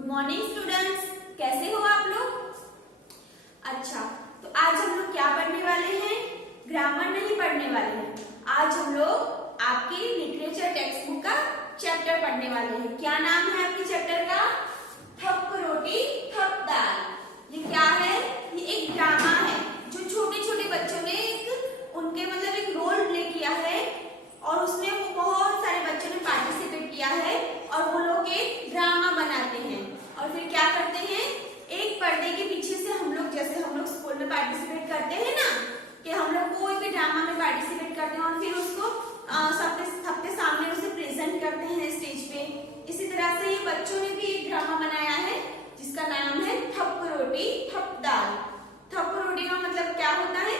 Good morning students, कैसे हो आप लोग। अच्छा, तो आज हम लोग क्या पढ़ने वाले हैं? ग्रामर नहीं पढ़ने वाले हैं। आज हम लोग आपकी लिटरेचर टेक्स्ट बुक का चैप्टर पढ़ने वाले हैं। क्या नाम है आपके चैप्टर का? थप रोटी थप दाल। ये क्या है? ये एक ड्रामा है जो छोटे छोटे बच्चों ने उनके एक रोल प्ले किया है और उसमें वो बहुत सारे बच्चों ने पार्टिसिपेट किया है और वो लोग एक ड्रामा बनाते हैं और फिर क्या करते हैं, एक पर्दे के पीछे से हम लोग जैसे हम लोग स्कूल में पार्टिसिपेट करते हैं ना, कि हम लोग कोई भी ड्रामा में पार्टिसिपेट करते हैं और फिर उसको सबके सामने उसे प्रेजेंट करते हैं स्टेज पे। इसी तरह से ये बच्चों ने भी एक ड्रामा बनाया है जिसका नाम है थप रोटी थप दाल। थप रोटी का मतलब क्या होता है?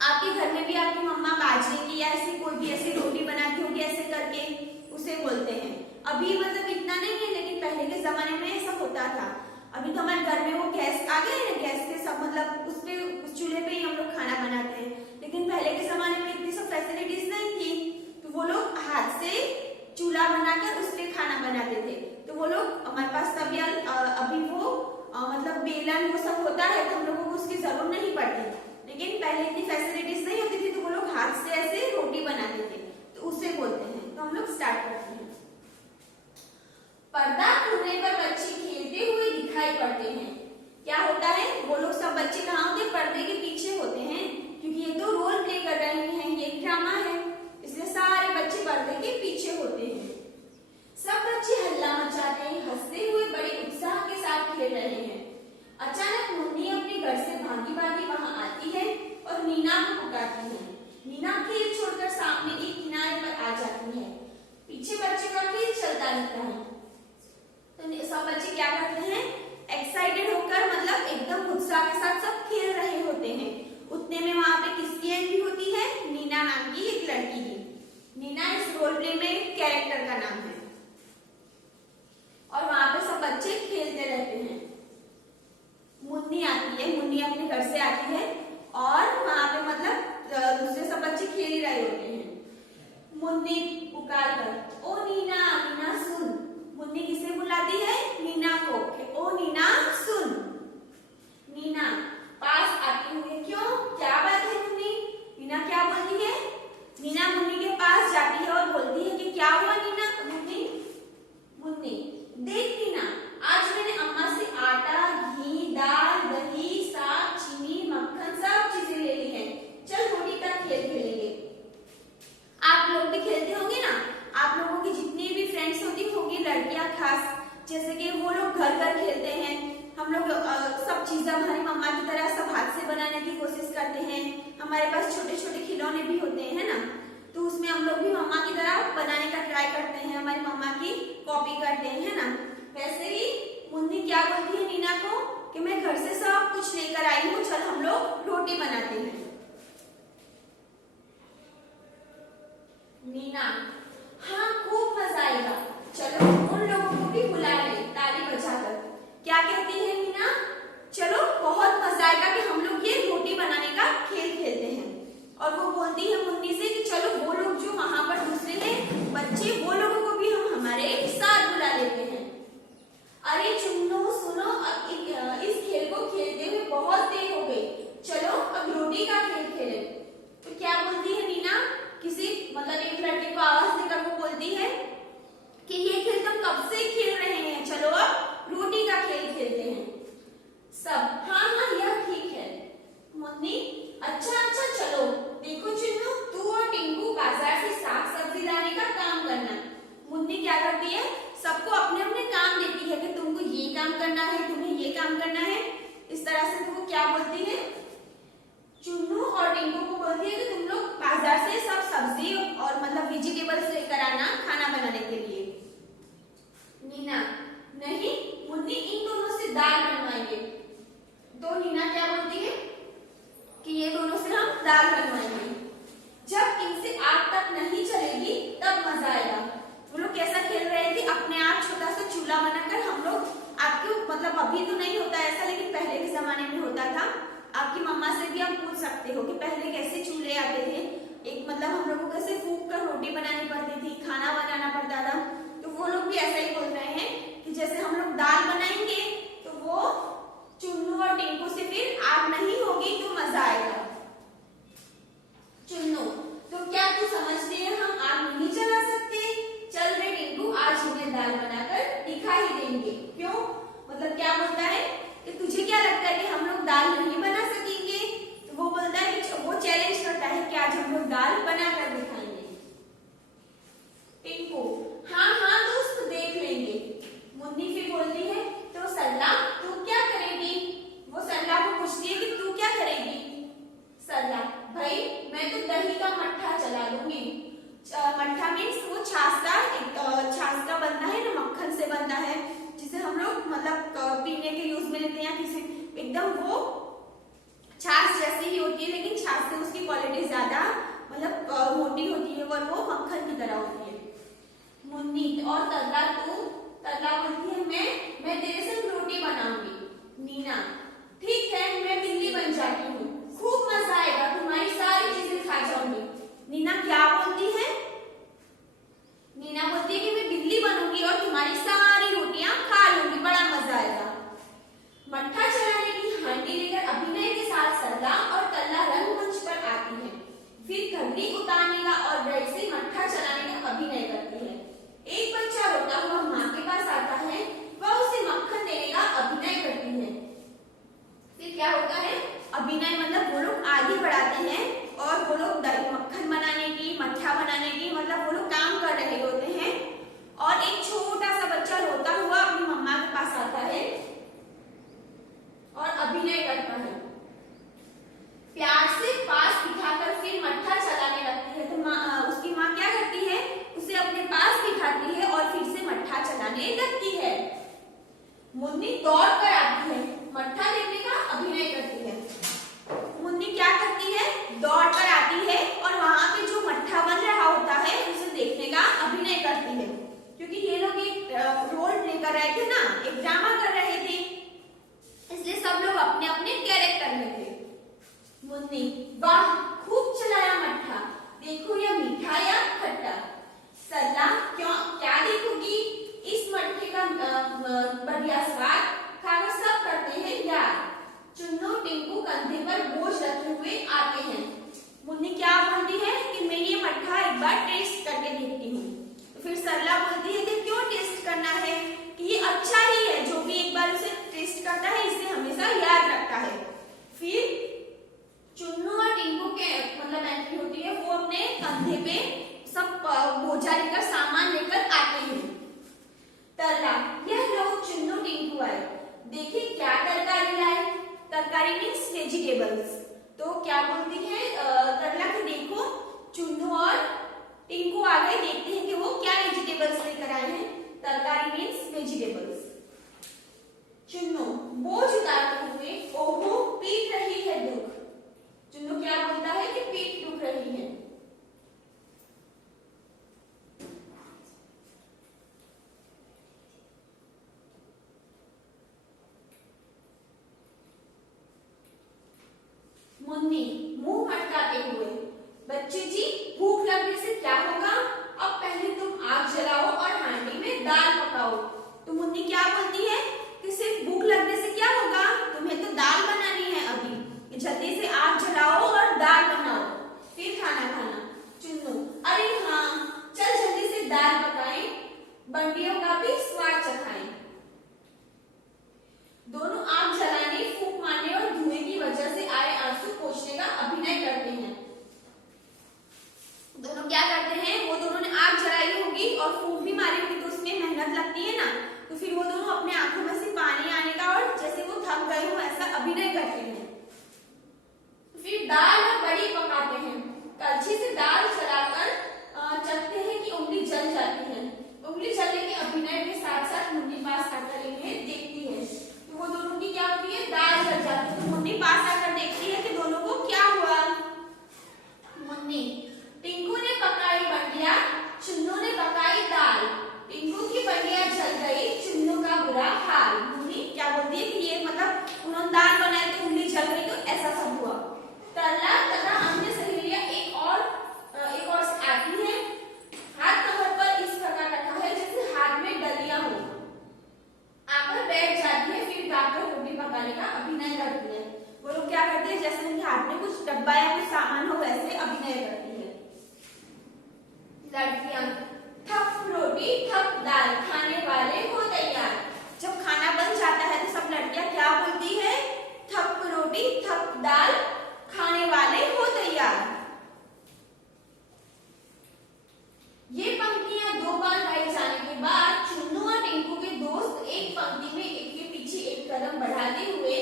आपके घर में भी आपकी मम्मा बाजरे की या ऐसी कोई भी ऐसी रोटी बनाती होगी, ऐसे करके उसे बोलते हैं। अभी इतना नहीं है, लेकिन पहले के जमाने में ऐसा होता था। अभी तो हमारे घर में वो गैस आ गए हैं, गैस के सब उस चूल्हे पे ही हम लोग खाना बनाते हैं। लेकिन पहले के जमाने में इतनी सब फैसिलिटीज नहीं थी, तो वो लोग हाथ से चूल्हा बनाकर उस पे खाना बनाते थे। तो वो लोग हमारे पास तभी अभी वो बेलन वो सब होता है, तो हम लोगों को उसकी जरूरत नहीं पड़ती। लेकिन पहले इतनी फैसिलिटीज नहीं होती थी, तो वो लोग हाथ से ऐसे रोटी बनाते थे, तो उसे बोलते हैं। तो हम लोग स्टार्ट करते हैं। पर्दा खुलने पर बच्चे खेलते हुए दिखाई पड़ते हैं। क्या होता है? वो लोग सब बच्चे कहाँ होते हैं? पर्दे के पीछे होते हैं, क्योंकि ये तो रोल प्ले कर रहे हैं, ये ड्रामा है, इसलिए सारे बच्चे पर्दे के पीछे होते हैं। सब बच्चे हल्ला मचाते हैं, हंसते हुए बड़े उत्साह के साथ खेल रहे हैं। अचानक मुन्नी अपने घर से भागी भागी वहां आती है और नीना को पुकारती है। नीना खेल छोड़कर सामने एक किनारे पर आ जाती है। पीछे बच्चे का खेल चलता रहता है। तो सब बच्चे क्या करते हैं? एक्साइटेड होकर एकदम उत्साह के साथ सब खेल रहे होते हैं। उतने में वहां पे किसकी एंट्री होती है? नीना नाम की एक लड़की की। नीना इस रोल प्ले में कैरेक्टर का नाम है और वहां पे सब बच्चे खेलते रहते हैं। मुन्नी आती है, मुन्नी अपने घर से आती है और वहां पे दूसरे सब बच्चे खेल ही रहे होते हैं। मुन्नी पुकार कर, ओ नीना, नीना सुन। मुन्नी किसे बुलाती है? नीना को, ओ नीना सुन। नीना पास आती हुई, क्यों, क्या बात है मुन्नी? नीना क्या बोलती है? नीना मुन्नी के पास जाती है और बोलती है कि क्या हुआ नीना? मुन्नी देख नीना, आज मैंने अम्मा से आटा, घी, दाल, दही, साग, चीनी, मक्खन सब चीजें ले ली हैं। चल रोटी का खेल खेलेंगे। आप लोग भी खेलते होंगे ना। आप लोगों की जितनी भी फ्रेंड्स होंगी लड़कियां खास, जैसे कि वो लोग घर घर खेलते हैं। हम लोग सब चीजें हमारी मम्मा की तरह सब हाथ से बनाने की कोशिश करते हैं। हमारे पास छोटे छोटे खिलौने भी होते हैं, है ना, तो उसमें हम लोग भी मम्मा की तरह बनाने का ट्राई करते हैं, हमारी मम्मा की कॉपी करते हैं, है ना। वैसे ही मुन्नी क्या बोलती है नीना को कि मैं घर से सब कुछ लेकर आई हूँ, चल हम लोग रोटी बनाते हैं। नीना, हाँ खूब मजा आएगा, चलो उन लोगों को भी बुला ले ताली बजाकर। क्या कहती है नीना? चलो बहुत मजा आएगा कि हम लोग ये रोटी बनाने का खेल खेलते हैं। और वो बोलती है मुन्नी से कि चलो वो लोग जो वहां पर दूसरे हैं बच्चे, वो लोगों को भी हम हमारे साथ बुला लेते हैं। अरे चुन्नू सुनो, इस खेल को खेलते हुए बहुत देर हो गई, चलो अब रोटी का खेल खेलें। तो क्या बोलती है नीना? किसी एक लड़के को आवाज देकर वो बोलती है कि ये खेल तुम कब से खेल रहे हैं, चलो अब रोटी का खेल खेलते हैं। सब हाँ हाँ यह ठीक है। मुन्नी, अच्छा चलो, देखो चुन्नू, तू और टिंकू बाजार से साग सब्जी लाने का काम करना। मुन्नी क्या करती है? सबको अपने अपने काम देती है कि तुमको ये काम करना है, तुम्हें ये काम करना है। इस तरह से वो क्या बोलती है? चुन्नू और टिंकू को बोलती है कि तुम लोग बाजार से सब सब्जी और वेजिटेबल्स लेकर आना खाना बनाने के लिए। नीना, नहीं मुन्नी, इन दोनों से दाल बनवाएंगे। तो नीना क्या बोलती है कि ये दोनों से हम दाल बनवाएंगे। जब इनसे आग तक नहीं चलेगी तब मजा आएगा। वो लोग कैसा खेल रहे थे? अपने आप छोटा सा चूल्हा बनाकर हम लोग, आपके अभी तो नहीं होता ऐसा, लेकिन पहले के जमाने में होता था। आपकी मम्मा से भी आप पूछ सकते हो कि पहले कैसे चूल्हे आते थे। एक हम लोगों को कैसे फूंक कर रोटी बनानी पड़ती थी, खाना बनाना पड़ता था। तो वो लोग भी ऐसा ही बोल रहे हैं कि जैसे हम लोग एकदम वो छाछ जैसी ही होती है, लेकिन छाछ से उसकी क्वालिटी ज्यादा मतलब मोटी होती है और वो मक्खन की तरह होती है। मुन्नी और तरला बोलती है मैं तेरे संग रोटी बनाऊंगी। नीना ठीक है, मैं बिल्ली बन जाती हूँ, खूब मजा आएगा, तुम्हारी सारी चीजें खा जाऊंगी। नीना क्या बोलती है? नीना बोलती है कि मैं बिल्ली बनूंगी और तुम्हारी सारी रोटियां खा लूंगी, बड़ा मजा आएगा। मट्ठा चलाने की हांडी लेकर अभिनय के साथ सरला और तल्ला रंगमंच पर आती है। फिर घंटी उतारने का और ब्रेड से मट्ठा चलाने का अभिनय करती है। एक बच्चा रोता हुआ माँ के पास आता है, वह उसे मक्खन देने का अभिनय करती है। फिर क्या होता है? अभिनय मतलब वो लोग आगे बढ़ाते हैं और वो लोग मक्खन बनाने की, मट्ठा बनाने की मतलब वो लोग काम कर रहे होते हैं और एक छोटा सा बच्चा रोता हुआ अपनी मम्मा के पास आता है और अभिनय करता है। प्यार से पास बिठाकर फिर मट्ठा चलाने लगती है। तो उसकी माँ क्या करती है? उसे अपने पास बिठाती है और फिर से मट्ठा चलाने लगती है। मुन्नी दौड़ कर आती है, मट्ठा लेने का अभिनय करती है। मुन्नी क्या करती है? दौड़ कर आती है और वहां पे जो मट्ठा बन रहा होता है उसे देखने का अभिनय करती है, क्योंकि ये लोग एक रोल प्ले कर रहे थे ना, एक ड्रामा कर रहे थे, इसलिए सब लोग अपने अपने कैरेक्टर में थे। मुन्नी वाह, खूब चलाया मट्ठा, देखो यह मीठा या खट्टा। सरला क्या देखोगी? इस मट्ठे का बढ़िया स्वाद खाकर सब करते हैं यार। चुन्नू टिंकू कंधे पर बोझ रखे हुए आते हैं। मुन्नी क्या बोलती है कि मैं ये मट्ठा एक बार टेस्ट करके देखती हूँ। तो फिर सरला बोलती है कि क्यों टेस्ट करना है, कि ये अच्छा ही है, जो भी एक बार उसे टेस्ट करता है इसे हमेशा याद रखता है। फिर चुन्नू और टिंकू के मतलब एंट्री होती है, वो अपने कंधे पे सब बोझा लेकर, सामान लेकर आते हैं। तरला यह लो चुन्नू टिंकू आए, देखिए क्या तरकारी लाए। तरकारी मीन्स वेजिटेबल्स। तो क्या बोलती है तरला कि देखो चुन्नू और टिंकू आ गए, देखते हैं कि वो क्या वेजिटेबल्स लेकर आए हैं। तरकारी मीन्स वेजिटेबल्स। चुन्नू बोझ उतारते हुए ओहो पीट रही है दुख। चुन्नू क्या बोलता है कि पीठ दुख रही है। मुन्नी मुंह मटकाते हुए, बच्चे जी भूख लगने से क्या होगा, अब पहले तुम आग जलाओ और हांडी में दाल पकाओ। तो मुन्नी क्या बोलती है कि सिर्फ भूख लगने से क्या होगा, तुम्हें तो दाल बनानी है अभी, जल्दी से आग जलाओ और दाल बनाओ, फिर खाना खाना। चुन्नू अरे हाँ, चल जल्दी से दाल पकाएं, बंडियों का भी स्वाद चखाएं। दोनों आग जलाने, फूंक मारने और धुएं की वजह से आए आंसू पोंछने का अभिनय करते हैं। दोनों क्या करते हैं? वो दोनों ने आग जलाई होगी और फूंक भी मारी होगी, तो उसमें मेहनत लगती है ना, तो फिर वो दोनों अपने आंखों में से पानी आने का और जैसे वो थक गए हो ऐसा अभिनय करते हैं। फिर दाल और बड़ी पकाते हैं, कलछी से दाल चलाकर चखते हैं कि उंगली जल जाती है। उंगली जलने के अभिनय के साथ साथ मुन्नी पास आकर इन्हें देखती है, तो वो दोनों की क्या होती है? दाल जल जाती है। तो मुन्नी पास आकर देखती है कि दोनों को क्या हुआ। मुन्नी टिंकू ने पकाई बंडिया, चुन्नू ने पकाई दाल, टिंकू की बंडिया जल गई, चुन्नू का बुरा हाल। मुन्नी क्या बोलती है कि ये मतलब उन्होंने दाल बनाई तो उंगली जल गई, तो ऐसा सब हुआ। तरला तथा अन्य सहेलियां एक और से आती है, हाथ कमर पर इस प्रकार रखा है जैसे हाथ में डलियां हो, आकर बैठ जाती है, फिर गाकर रोटी पकाने का अभिनय करती है। वो लोग क्या करते हैं? जैसे उनके हाथ में कुछ डब्बा या कुछ सामान हो वैसे अभिनय करती है। लड़कियां थप रोटी थप दाल, खाने वाले हो तैयार। जब खाना बन जाता है तो सब लड़कियां क्या बोलती है? थप रोटी थप दाल, खाने वाले हो तैयार। ये पंक्तियां दो बार गाई जाने के बाद चुन्नू और टिंकू के दोस्त एक पंक्ति में एक के पीछे एक कदम बढ़ाते हुए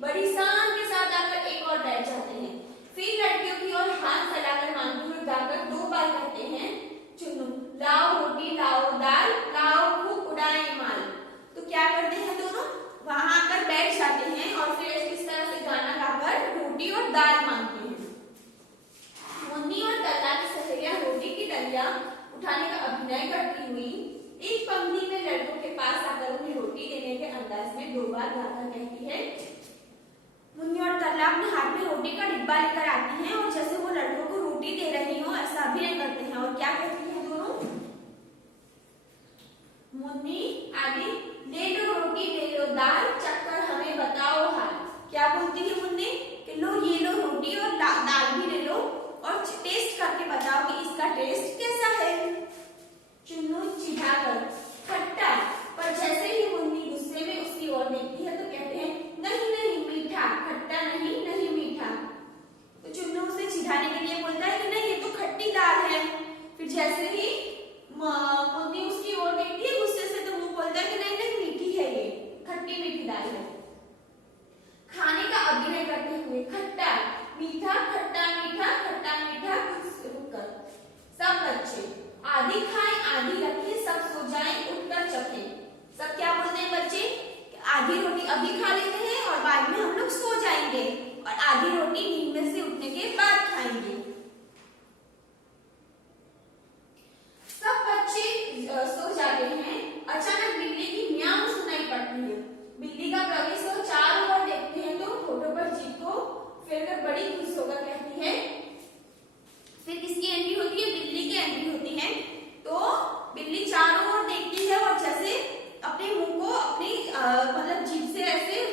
बड़ी शान के साथ आकर एक और बैठ जाते हैं। फिर लड़कियों की ओर हाथ फैलाकर मांगते हुए गाकर दो बार कहते हैं, चुन्नू लाओ रोटी लाओ दाल, लाओ बुलाकर कहती है, मुन्नी और तरला अपने हाथ में रोटी का डिब्बा लेकर आती हैं और जैसे वो लड़कों को रोटी दे रही हो ऐसा अभिनय करते हैं और क्या कहती हैं दोनों, मुन्नी आदि ले लो रोटी ले लो दाल चक्कर हमें बताओ हाल। क्या बोलती है मुन्नी कि लो ये लो रोटी और दाल भी ले लो और टेस्ट करके बताओ कि इसका टेस्ट कैसा है। चुन्नू चिढ़ाकर, खट्टा। पर जैसे ही मुन्नी गुस्से में उसकी ओर देखती है तो कहते हैं, नहीं नहीं मीठा, खट्टा नहीं, नहीं मीठा। तो चुन्नू उसे चिढ़ाने के लिए बोलता है कि नहीं ये तो खट्टी दाल है। फिर जैसे ही मुन्नी उसकी ओर देखती है गुस्से से तो वो बोलता है कि नहीं नहीं मीठी है, ये खट्टी मीठी दाल है। खाने का अभिनय करते हुए, खट्टा मीठा खट्टा मीठा खट्टा मीठा, कुछ रुककर। सब बच्चे आधी खाएं आधी रखें सब सो जाएं उठकर चखें। सब क्या बोलते हैं बच्चे, आधी रोटी अभी खा लेते हैं और बाद में हम लोग सो जाएंगे और आधी रोटी नींद में से उठने के बाद खाएंगे। सब बच्चे सो जाते हैं। अचानक बिल्ली की म्याऊं सुनाई पड़ती है। बिल्ली का प्रवेश हो चारों ओर देखते हैं तो होठों पर जीभ को फेरकर बड़ी खुश होकर कहती है। फिर किसकी एंट्री होती है, बिल्ली की एंट्री होती है। तो बिल्ली चारों ओर देखती है और जैसे अपने मुंह को अपनी मतलब जीभ से ऐसे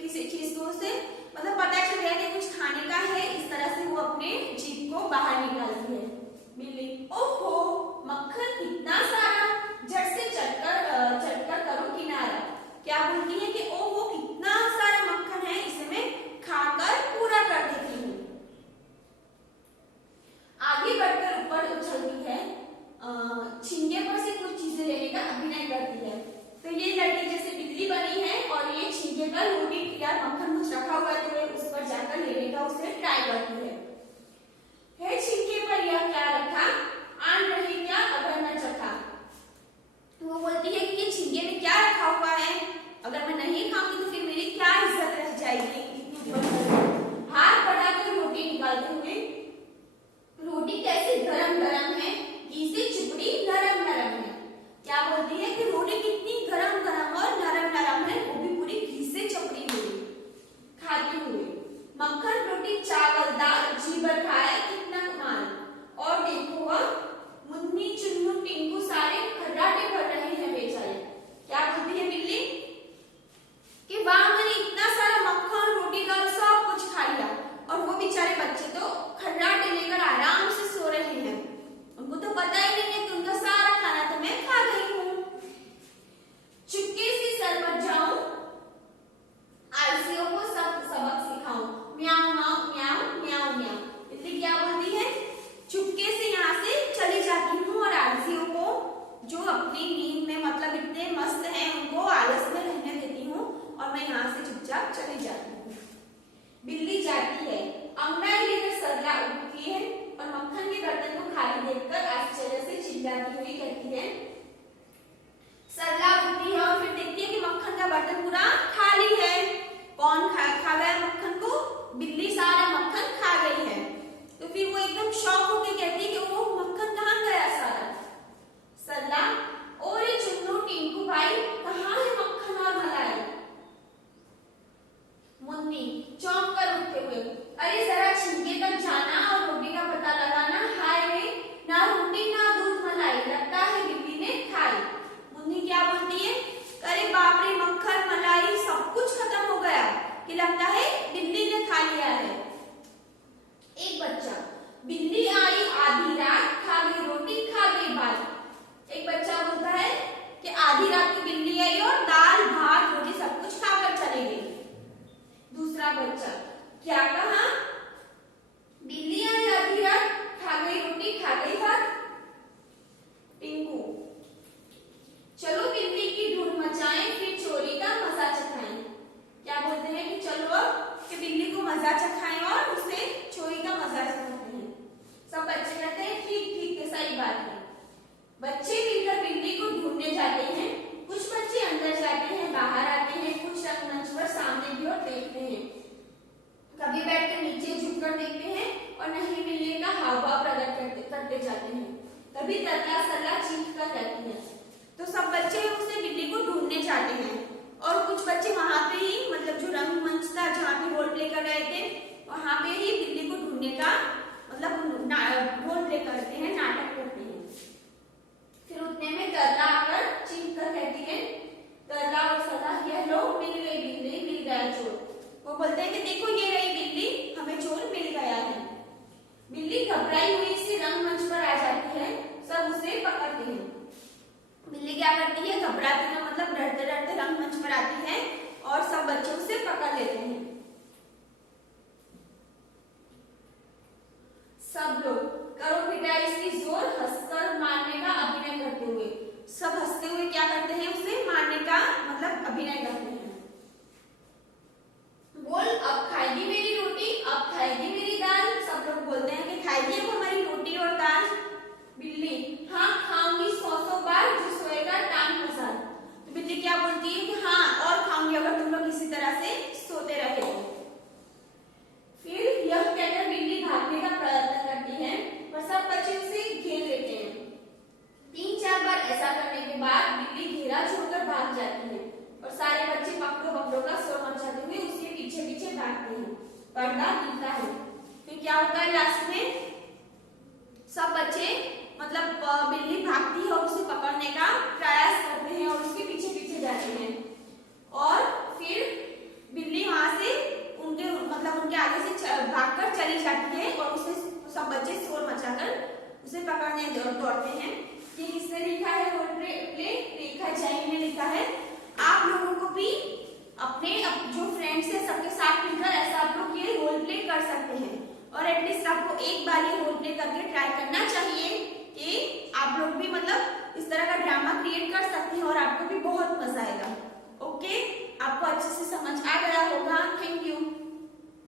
किसी चीज को से मतलब पता चल गया कि कुछ खाने का है, इस तरह से वो अपने जीभ को बाहर निकालती है। बिल्ली, ओहो मक्खन कितना सारा, झट से चटकर करो किनारा। क्या बोलती है कि ओहो कितना सारा मक्खन है, इसे मैं खाकर पूरा कर देती हूँ। आगे बढ़कर ऊपर उछलती है, छिंगे पर से कुछ चीजें लेने का अभिनय करती है। तो ये लड़की जैसे बिल्ली बनी है और ये छिंगे पर रोटी या मक्खन कुछ रखा हुआ है तो ये उस पर जाकर लेने का उसे ट्राई करती है। हे छिंगे पर यह क्या रखा, आन रही क्या अगर न चखा। वो बोलती है कि ये छिंगे में क्या रखा हुआ है, अगर मैं नहीं खाऊंगी तो फिर मेरी क्या इज्जत रह जाएगी। हाथ बढ़ाकर रोटी निकालते हुए, रोटी कैसे गरम गरम है, घी से चिपड़ी नरम नरम है। क्या बोलती है कि रोटी कितनी गरम गरम और नरम नरम है, वो भी पूरी घी से चपड़ी हुई। खाते हुए, मक्खन रोटी चावल दाल जी भर खाए कितना कमाल। और देखो वह मुन्नी चुन्नू टिंकू सारे खर्राटे भर रहे हैं बेचारे। क्या बोलती है बिल्ली कि वाह मैंने इतना सारा मक्खन रोटी दाल सब कुछ खा लिया और वो बेचारे बच्चे तो खर्राटे लेकर आराम से सो रहे हैं। उनको तो पता ही नहीं है कि उनका सारा खाना तो मैं खा गई हूँ। चुपके से सर पर जाऊं, आलसियों को सब सबक सिखाऊं। म्याऊं म्याऊं म्याऊं म्याऊं म्याऊं। इसलिए क्या बोलती है, चुपके से यहाँ से चली जाती हूँ और आलसियों को जो अपनी नींद में मतलब इतने मस्त हैं उनको आलस में रहने देती हूँ और मैं यहाँ से चुपचाप चली जाती हूँ। बिल्ली जाती है, अंगड़ाई लेकर सरला उठती है और मक्खन के बर्तन को खाली देखकर आश्चर्य से चिल्लाती हुई कहती है। सरला उठती है और फिर देखती है कि मक्खन का बर्तन पूरा खाली है। कौन खा गया मक्खन को, बिल्ली सारा मक्खन खा गई है। तो फिर वो एकदम शॉक होकर कहती है कि वो मक्खन कहाँ गया सारा। सरला, ओरे चुन्नू टिंकू भाई कहाँ है मक्खन और मलाई। मुन्नी चौंक कर उठते हुए, अरे जरा छिंके तक जाना और रोटी का पता लगाना। हाय रे, ना रोटी ना दूध मलाई, लगता है बिल्ली ने खाई। मुन्नी क्या बोलती है, अरे बाप रे मक्खन मलाई सब कुछ खत्म हो गया कि लगता है बिल्ली ने खा लिया है। एक बच्चा, बिल्ली आई आधी रात खा गई रोटी खा गई बात। एक बच्चा बोलता है कि आधी रात को बिल्ली आई और दाल भात रोटी सब कुछ खाकर चली गई। दूसरा बच्चा, क्या कहा, बिल्ली आई आधी रात खा गई रोटी खा गई बात। टिंकू, चलो बिल्ली की धूम मचाएं फिर चोरी का मजा चखाएं। क्या बोलते हैं कि चलो अब कि बिल्ली को मजा चखाएं और उसे चोरी का मजा चखाते हैं। सब बच्चे कहते हैं ठीक ठीक सही बात है। बच्चे मिलकर बिल्ली को ढूंढने जाते हैं। कुछ बच्चे अंदर जाते हैं बाहर आते हैं, कुछ रंगमंच पर सामने की ओर देखते हैं, कभी बैठकर नीचे झुककर देखते हैं और नहीं मिलने का हाव भाव प्रकट करते जाते हैं। कभी तरला सरला चीख कर कहती है। तो सब बच्चे उसे बिल्ली को ढूंढने जाते हैं और कुछ बच्चे वहां पे ही लो मिल गई बिल्ली, मिल गया चोर। वो बोलते हैं कि देखो ये रही बिल्ली, हमें चोर मिल गया है। बिल्ली घबराई हुई से रंगमंच पर आ जाती है, सब उसे पकड़ते हैं। बिल्ली क्या करती है, घबराती है मतलब डरते डरते रंगमंच पर आती है और सब बच्चे उसे पकड़ लेते हैं। सब लोग करो पिटाई इसकी जोर, हंसकर मारने का अभिनय करते हुए। सब हंसते हुए क्या करते हैं, उसे मारने का मतलब अभिनय करते हैं। बोल अब खाएगी मेरी रोटी, अब खाएगी मेरी दाल। सब लोग बोलते हैं कि खाएगी अब हमारी रोटी और दाल। बिल्ली हाँ खाऊंगी 100 बार, जो सोएगा टांग पसार। तो बिल्ली क्या बोलती है कि हाँ और खाऊंगी अगर तुम लोग इसी तरह से सोते रहे हो। फिर यह कहकर बिल्ली भागने का प्रयत्न करती है पर सब बच्चे उसे घेर लेते हैं। 3-4 बार ऐसा करने के बाद बिल्ली घेरा छोड़कर भाग जाती है और सारे बच्चे पकड़ो पकड़ो का शोर मचाते हुए उसके पीछे पीछे भागते हैं। पर्दा गिरता है। फिर क्या होता है लास्ट में, सब बच्चे मतलब बिल्ली भागती है और उसे पकड़ने का प्रयास करते हैं और उसके पीछे पीछे जाते हैं और फिर बिल्ली वहां से उनके आगे से भागकर चली जाती है और उसे सब बच्चे शोर मचाकर उसे पकड़ने दौड़ते हैं। ये किसने लिखा है रोल प्ले? रेखा जैन ने लिखा है। आप लोगों को भी अपने जो फ्रेंड्स है सबके साथ मिलकर ऐसा आप लोग ये रोल प्ले कर सकते हैं और एटलीस्ट आपको एक बार ये रोल प्ले करके ट्राई करना चाहिए कि आप लोग भी मतलब इस तरह का ड्रामा क्रिएट कर सकते हैं और आप